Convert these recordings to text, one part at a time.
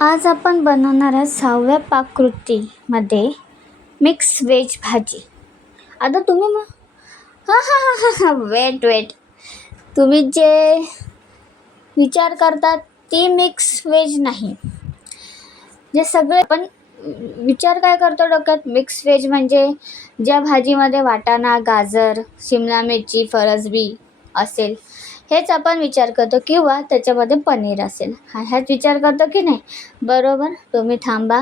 आज आपण बनवणार आहे सहाव्या पाककृतीमध्ये मिक्स वेज भाजी. आता तुम्ही मग हां हां हां हां हां वेट वेट तुम्ही जे विचार करतात ती मिक्स वेज नाही. जे सगळे पण विचार काय करतो डोक्यात? मिक्स वेज म्हणजे ज्या भाजीमध्ये वाटाणा गाजर शिमला मिरची फरसबी असेल हेच आपण विचार करतो किंवा त्याच्यामध्ये पनीर असेल. हा ह्याच विचार करतो की नाही? बरोबर तुम्ही थांबा.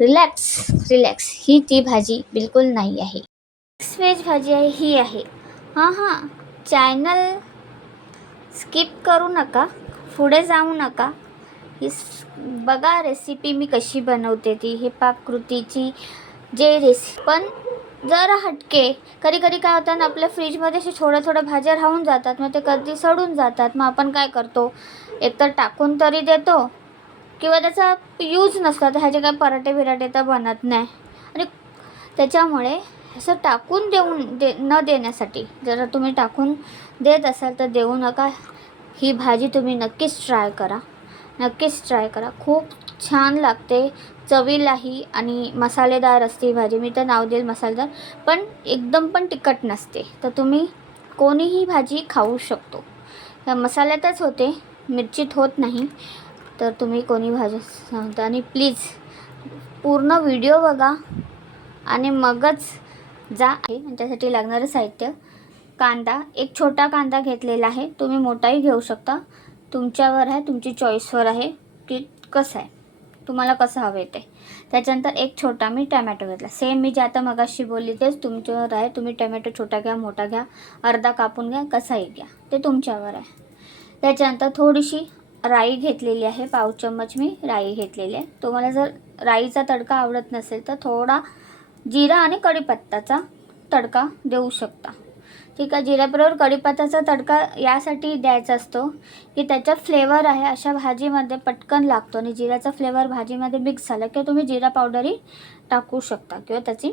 Relax relax. ही ती भाजी बिलकुल नाही आहे. मिक्स व्हेज भाजी आहे ही आहे. हां हां. चॅनल स्किप करू नका. पुढे जाऊ नका. ही बघा रेसिपी मी कशी बनवते ती. हे पाककृतीची जे रेसिपी पण जरा हटके. कधी कधी काय होतं ना आपल्या फ्रीजमध्ये असे थोड्या थोड्या भाज्या राहून जातात मग ते कधी सडून जातात. मग आपण काय करतो? एकतर टाकून तरी देतो किंवा त्याचा यूज नसतो. तर ह्याचे काय पराठे बिराटे तर बनत नाही. आणि त्याच्यामुळे असं टाकून देऊन दे न देण्यासाठी. जर तुम्ही टाकून देत असाल तर देऊ नका. ही भाजी तुम्ही नक्कीच ट्राय करा. नक्कीच ट्राय करा. खूप छान लागते. चवीलाही आणि मसालेदार असते ही भाजी. मी तर नाव देईल मसालेदार. पण एकदम पण तिखट नसते. तर तुम्ही कोणीही भाजी खाऊ शकतो. मसाल्यातच होते. मिरचीत होत नाही. तर तुम्ही कोणी भाजी सांगता. आणि प्लीज पूर्ण व्हिडिओ बघा. आणि मगच जा. आहे आणि त्यासाठी लागणारं साहित्य. कांदा. एक छोटा कांदा घेतलेला आहे. तुम्ही मोठाही घेऊ शकता. तुमच्यावर आहे. तुमची चॉईसवर आहे. की कसं आहे? तुम्हाला कसं हवे ते. त्याच्यानंतर एक छोटा मी टॅमॅटो घेतला. सेम मी जे आता मगाशी बोलली तेच तुमच्यावर आहे. तुम्ही टॅमॅटो छोटा घ्या मोठा घ्या अर्धा कापून घ्या कसाही घ्या. ते तुमच्यावर आहे. त्याच्यानंतर थोडीशी राई घेतलेली आहे. पाव चम्मच मी राई घेतलेली आहे. तुम्हाला जर राईचा तडका आवडत नसेल तर थोडा जिरा आणि कढीपत्ताचा तडका देऊ शकता. ठीक आहे जिऱ्याबरोबर कढीपत्त्याचा तडका यासाठी द्यायचा असतो की त्याचा फ्लेवर आहे अशा भाजीमध्ये पटकन लागतो. आणि जिऱ्याचा फ्लेवर भाजीमध्ये मिक्स झाला किंवा तुम्ही जिरा पावडरही टाकू शकता किंवा त्याची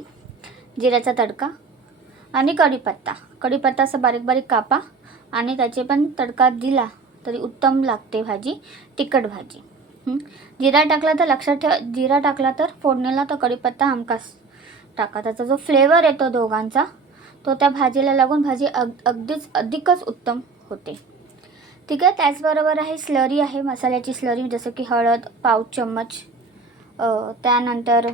जिऱ्याचा तडका आणि कढीपत्ता. कढीपत्ता असं बारीक बारीक कापा आणि त्याचे पण तडका दिला तरी उत्तम लागते भाजी तिखट भाजी. जिरा टाकला तर लक्षात ठेवा जिरा टाकला तर फोडणीला तर कढीपत्ता हमकास टाका. त्याचा जो फ्लेवर येतो दोघांचा तो त्या भाजीला लागून भाजी अग अगदीच अधिकच उत्तम होते. ठीक आहे त्याचबरोबर आहे स्लरी आहे मसाल्याची स्लरी जसं की हळद पाव चम्मच त्यानंतर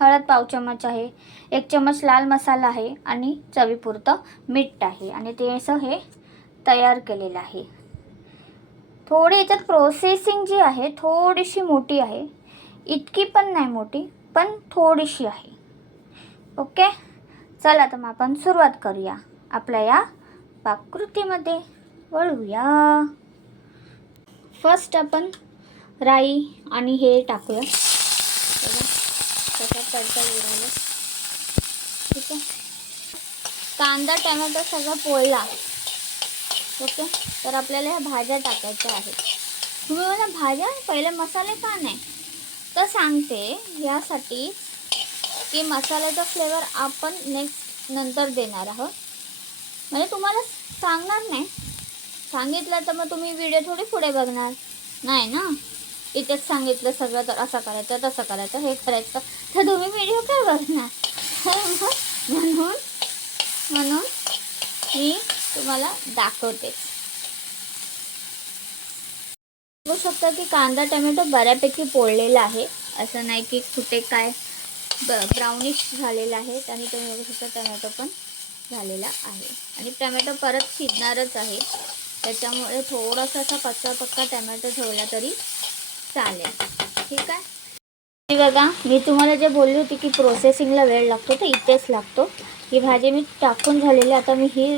हळद पाव चम्मच आहे एक चम्मच लाल मसाला आहे आणि चवीपुरतं मीठ आहे आणि ते असं हे तयार केलेलं आहे. थोडी याच्यात प्रोसेसिंग जी आहे थोडीशी मोठी आहे. इतकी पण नाही मोठी पण थोडीशी आहे. ओके चला तर मग आपण सुरुवात करूया. आपल्या या पाककृतीमध्ये वळूया. फर्स्ट आपण राई आणि हे टाकूया. त्याच्यात ठीक आहे? कांदा टमॅटो सगळं पोळला ओके? तर आपल्याला ह्या भाज्या टाकायच्या आहेत. तुम्ही मला भाज्या पहिले मसाले का नाही? तर सांगते यासाठी की मसाल्याचा फ्लेवर आपण नेक्स्ट नंतर देणार आहोत. म्हणजे तुम्हाला सांगणार नाही. सांगितलं तर मग तुम्ही व्हिडिओ थोडी पुढे बघणार. नाही ना? इथेच सांगितलं सगळं तर असं करायचं तसं करायचं हे करायचं. तर तुम्ही व्हिडिओ काय बघणार? म्हणून म्हणून मी तुम्हाला दाखवते. बघू शकता की कांदा टमॅटो बऱ्यापैकी पोळलेला आहे. असं नाही की कुठे काय ब ब्राउनिश झालेला आहे. आणि तुम्ही बघू शकता टमॅटो पण झालेला आहे. आणि टमॅटो परत शिजणारच आहे. त्याच्यामुळे थोडासा असा पक्का पक्का टमॅटो ठेवला तरी चालेल. ठीक आहे? बघा मी तुम्हाला जे बोलली होती की प्रोसेसिंगला वेळ लागतो तर इथेच लागतो. ही भाजी मी टाकून झालेली आता मी ही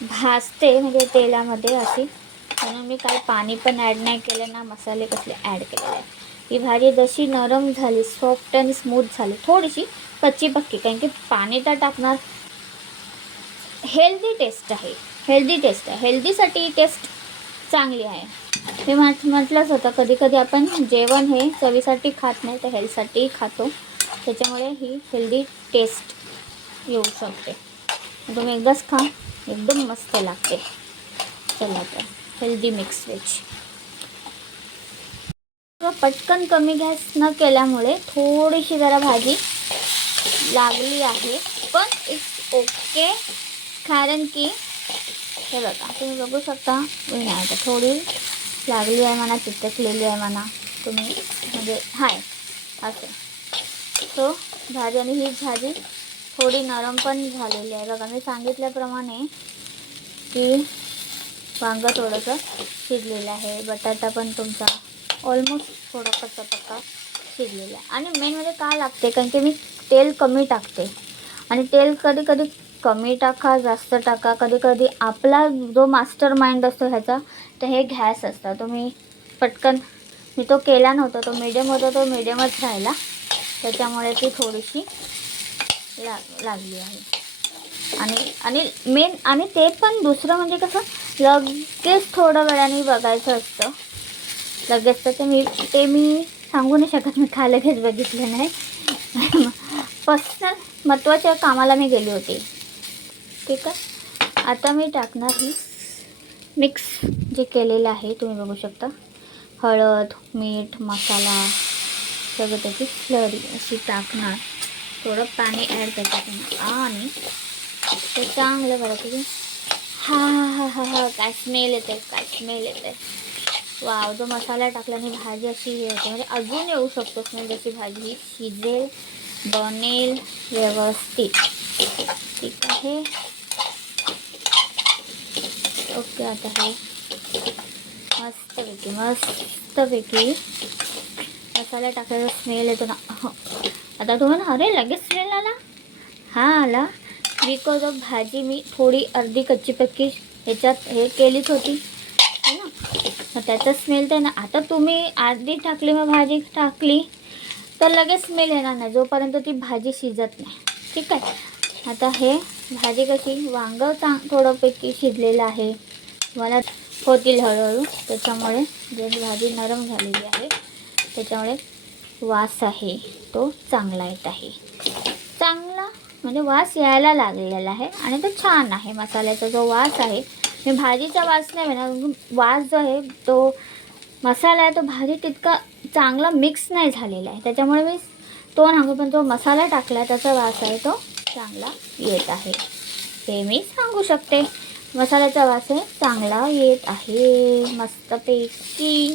भाजते म्हणजे तेलामध्ये अशी. म्हणून मी काही पाणी पण ॲड नाही केलं ना मसाले कसले ॲड केलेले. ही भाजी जशी नरम झाली सॉफ्ट आणि स्मूथ झाली. थोडीशी कच्ची पक्की कारण की पाणी तर टाकणार. हेल्दी टेस्ट आहे. हेल्दी टेस्ट आहे. हेल्दीसाठी टेस्ट चांगली आहे. हे म्हट म्हटलंच होतं कधी कधी आपण जेवण हे चवीसाठी खात नाही तर हेल्थसाठीही खातो. त्याच्यामुळे ही हेल्दी टेस्ट येऊ शकते. तुम्ही एकदाच खा. एकदम मस्त लागते. चला तर. हेल्दी मिक्स व्हेज पटकन कमी गॅस न केल्यामुळे थोडीशी जरा भाजी लागली आहे. पण इट्स ओके कारण की हे बघा तुम्ही बघू शकता मी नाही आता थोडी लागली आहे म्हणा चिटकलेली आहे म्हणा तुम्ही म्हणजे हाय असं. सो भाजी आणि ही भाजी थोडी नरम पण झालेली आहे. बघा मी सांगितल्याप्रमाणे की वांगं थोडंसं शिजलेलं आहे. बटाटा पण तुमचा ऑलमोस्ट थोडा कच्चा पक्का शिजलेला आहे. आणि मेन म्हणजे का लागते कारण की मी तेल कमी टाकते. आणि तेल कधी कधी कमी टाका जास्त टाका. कधी कधी आपला जो मास्टर माइंड असतो ह्याचा तर हे गॅस असतं. तुम्ही पटकन मी तो केला नव्हता तो मीडियम होता तो मीडियमच राहिला. त्याच्यामुळे ती थोडीशी लाग लागली आहे. आणि आणि मेन आणि ते पण दुसरं म्हणजे कसं लगेच थोड्या वेळाने बघायचं असतं. लगेच तर ते मी ते मी सांगू नाही शकत मी का लगेच बघितलं नाही. पर्सनल महत्त्वाच्या कामाला मी गेली होती. ठीक आहे? आता मी टाकणार ही मिक्स जे केलेलं आहे तुम्ही बघू शकता. हळद मीठ मसाला सगळं त्याची स्लरी अशी टाकणार. थोडं पाणी ॲड त्याच्यात आणि ते चांगलं बघा हा हा हा हा हा काय स्मेल येते काय स्मेल येते वाव जो मसाला टाकल्याने भाजी अशी हे होते. म्हणजे अजून येऊ शकतो स्मेल जशी भाजी शिजेल बनेल व्यवस्थित. ठीक आहे. ओके आता हे मस्तपैकी मस्तपैकी मसाला टाकल्याचा स्मेल येतो ना. हो. आता तुम्हाला अरे लगेच स्मेल आला? हा आला. बिकॉज ऑफ भाजी मी थोडी अर्धी कच्ची पक्की ह्याच्यात हे केलीच होती. मग त्याचा स्मेल तर ना आता तुम्ही आधी टाकली मग भाजी टाकली तर लगेच स्मेल येणार नाही. जोपर्यंत ती भाजी शिजत नाही. ठीक आहे? आता हे भाजी कशी? वांगं चांग थोडंपैकी शिजलेलं आहे. मला होतील हळूहळू. त्याच्यामुळे जे भाजी नरम झालेली आहे त्याच्यामुळे वास आहे. तो चांगला येत आहे. चांगला म्हणजे वास यायला लागलेला आहे आणि तो छान आहे. मसाल्याचा जो वास आहे मी भाजीचा वास नाही म्हणा वास जो आहे तो मसाला आहे तो भाजी तितका चांगला मिक्स नाही झालेला आहे त्याच्यामुळे मी तो सांगू पण जो मसाला टाकला त्याचा वास आहे तो चांगला येत आहे। हे मी सांगू शकते मसाल्याचा वास आहे चांगला येत आहे मस्तपैकी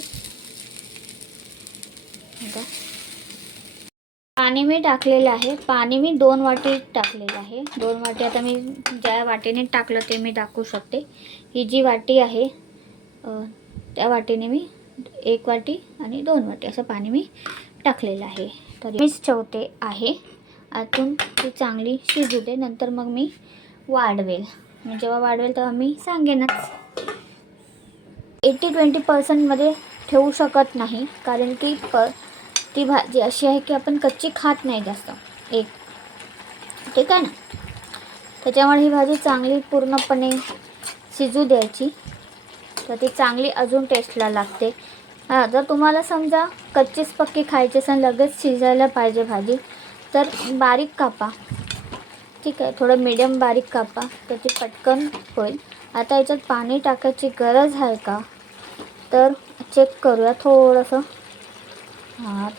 पाणी मी टाकलेलं आहे. पाणी मी दोन वाटी टाकलेलं आहे. दोन वाटी आता मी ज्या वाटीने टाकलं ते मी टाकू शकते. ही जी वाटी आहे त्या वाटीने मी एक वाटी आणि दोन वाटी असं पाणी मी टाकलेलं आहे. तर मीच ठेवते आहे. आतून ती चांगली शिजू दे नंतर मग मी वाढवेल. मी जेव्हा वाढवेल तेव्हा मी सांगेनच. एटी ट्वेंटी पर्सेंटमध्ये ठेवू शकत नाही कारण की प ती भाजी अशी आहे की आपण कच्ची खात नाही जास्त. एक. ठीक आहे ना? त्याच्यामुळे ही भाजी चांगली पूर्णपणे शिजू द्यायची. तर ती चांगली अजून टेस्टला लागते. हां जर तुम्हाला समजा कच्चीच पक्की खायची असेल लगेच शिजायला पाहिजे भाजी तर बारीक कापा. ठीक आहे थोडं मीडियम बारीक कापा. तर ती पटकन होईल. आता याच्यात पाणी टाकायची गरज आहे का? तर चेक करूया थोडंसं.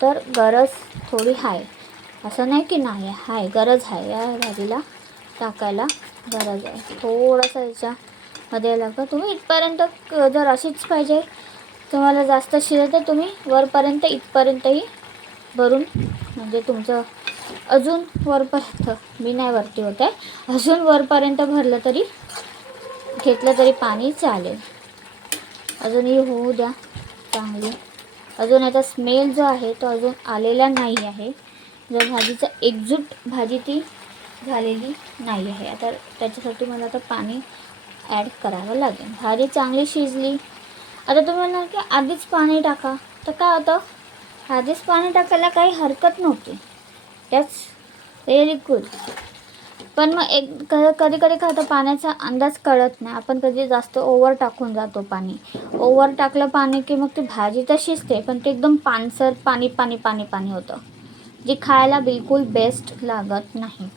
तर गरज थोडी आहे असं नाही की नाही आहे गरज आहे या भाजीला टाकायला गरज आहे. थोडंसं याच्यामध्ये लागतं तुम्ही इथपर्यंत क- जर अशीच पाहिजे तुम्हाला जास्त शिजत तर तुम्ही वरपर्यंत इथपर्यंतही भरून म्हणजे तुमचं अजून वरपर्यंत मी नाही वरती होत आहे अजून वरपर्यंत भरलं तरी घेतलं तरी पाणी चालेल. अजूनही होऊ द्या चांगली. अजून याचा स्मेल जो आहे तो अजून आलेला नाही आहे. जर भाजीचं एकजूट भाजी ती झालेली नाही आहे. आता त्याच्यासाठी मला आता पाणी ॲड करावं लागेल. भाजी चांगली शिजली. आता तुम्ही म्हणाल की आधीच पाणी टाका. तर काय होतं? आधीच पाणी टाकायला काही हरकत नव्हती. त्याच व्हेरी गुड पण मग एक क- कधी कधी खरं तर पाण्याचा अंदाज कळत नाही. आपण कधी जास्त ओव्हर टाकून जातो पाणी. ओव्हर टाकलं पाणी की मग ती भाजी तर शिजते पण ते एकदम पानसर पाणी पाणी पाणी पाणी होतं. जे खायला बिलकुल बेस्ट लागत नाही.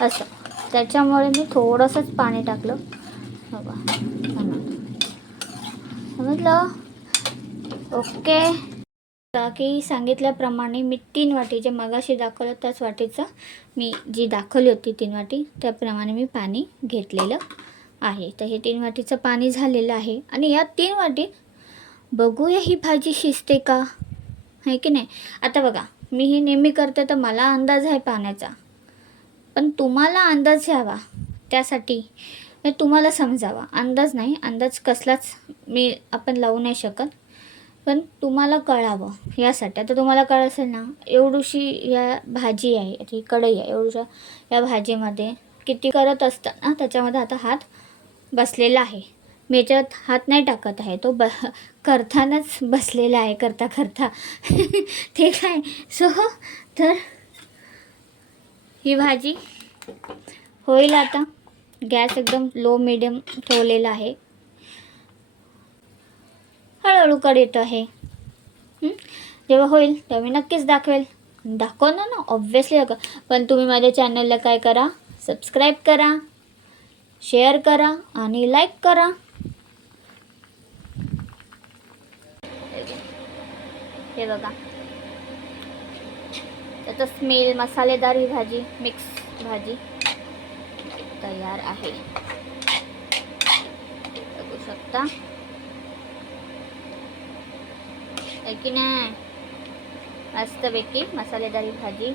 असं. त्याच्यामुळे मी थोडंसंच पाणी टाकलं. बघा. समजलं? ओके. बाकी सांगितल्याप्रमाणे मी तीन वाटी जे मगाशी दाखवलं त्याच वाटीचं मी जी दाखवली होती तीन वाटी त्याप्रमाणे मी पाणी घेतलेलं आहे. तर हे तीन वाटीचं पाणी झालेलं आहे. आणि या तीन वाटीत बघूया ही भाजी शिजते का? आहे की नाही? आता बघा मी ही नेहमी करते तर मला अंदाज आहे पाण्याचा. पण तुम्हाला अंदाज यावा. त्यासाठी तुम्हाला समजावा. अंदाज नाही अंदाज कसलाच मी आपण लावू नाही शकत. पण तुम्हाला कळावं यासाठी. आता तुम्हाला कळ असेल ना एवढीशी या भाजी आहे ती ही कढई आहे एवढ्या या भाजीमध्ये किती करत असताना त्याच्यामध्ये आता हात बसलेला आहे. मी याच्यात हात नाही टाकत आहे तो ब करतानाच बसलेला आहे करता करता. ठीक आहे सो तर ही भाजी होईल आता. गॅस एकदम लो मिडियम ठेवलेला आहे. हळूहळू येत आहे. जेव्हा होईल तेव्हा मी नक्कीच दाखवेल. दाखवणार ना ऑब्व्हियसली दाखव पण तुम्ही माझ्या चॅनलला काय करा? सबस्क्राईब करा शेअर करा आणि लाईक करा. हे बघा. त्याचा स्मेल मसालेदार ही भाजी मिक्स भाजी तयार आहे. बघू शकता. आहे की नाही मस्तपैकी मसालेदारी भाजी.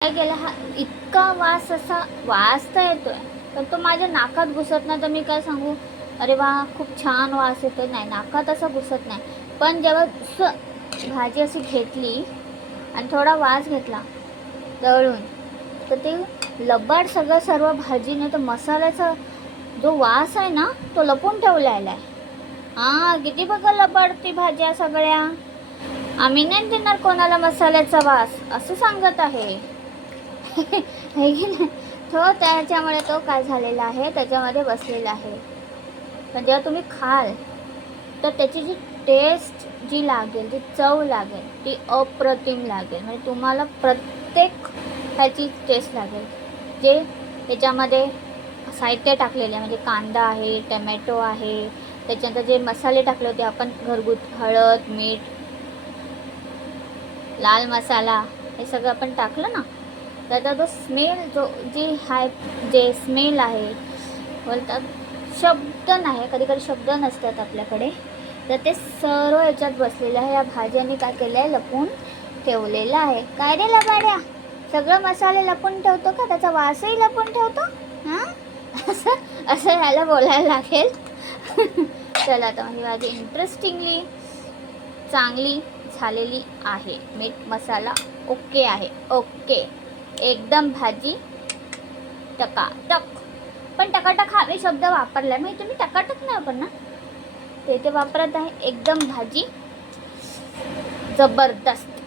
काय केलं? हा इतका वास असा वास तर येतोय. पण तो माझ्या नाकात घुसत नाही तर मी काय सांगू? अरे वा खूप छान वास येतो नाही नाकात असा घुसत नाही. पण जेव्हा स भाजी अशी घेतली आणि थोडा वास घेतला दळून तर ते लबाड सगळं सर्व भाजीने तर मसाल्याचा जो वास आहे ना तो लपून ठेवलेला आहे. हां किती बघा लबाड ती भाज्या सगळ्या. आम्ही नाही देणार कोणाला मसाल्याचा वास असं सांगत आहे. की नाही? तो त्याच्यामुळे तो काय झालेला आहे त्याच्यामध्ये बसलेला आहे. पण जेव्हा तुम्ही खाल तर त्याची जी टेस्ट जी लागेल जी चव लागेल ती अप्रतिम लागेल. म्हणजे तुम्हाला प्रत्येक ह्याची टेस्ट लागेल. जे त्याच्यामध्ये साहित्य टाकलेले आहे म्हणजे कांदा आहे टमॅटो आहे त्याच्यानंतर जे मसाले टाकले होते आपण घरगुती हळद मीठ लाल मसाला हे सगळं आपण टाकलं ना त्याचा जो स्मेल जो जी हाय जे स्मेल आहे बोलतात शब्द नाही कधी कधी शब्द नसतात आपल्याकडे. तर ते सर्व याच्यात बसलेलं आहे. या भाज्यांनी काय केलं आहे लपून ठेवलेलं आहे. काय रे लबाड्या? सगळं मसाले लपून ठेवतो का? त्याचा वासही लपून ठेवतो? हां? असं असं याला बोलायला लागेल. चला आता माझी भाजी इंटरेस्टिंगली चांगली झालेली आहे. मीठ मसाला ओके आहे. ओके. एकदम भाजी टकाटक. पण टकाटक हा मी शब्द वापरला म्हणजे तुम्ही टकाटक नाही वापरणार. ते ते वापरत आहे. एकदम भाजी जबरदस्त.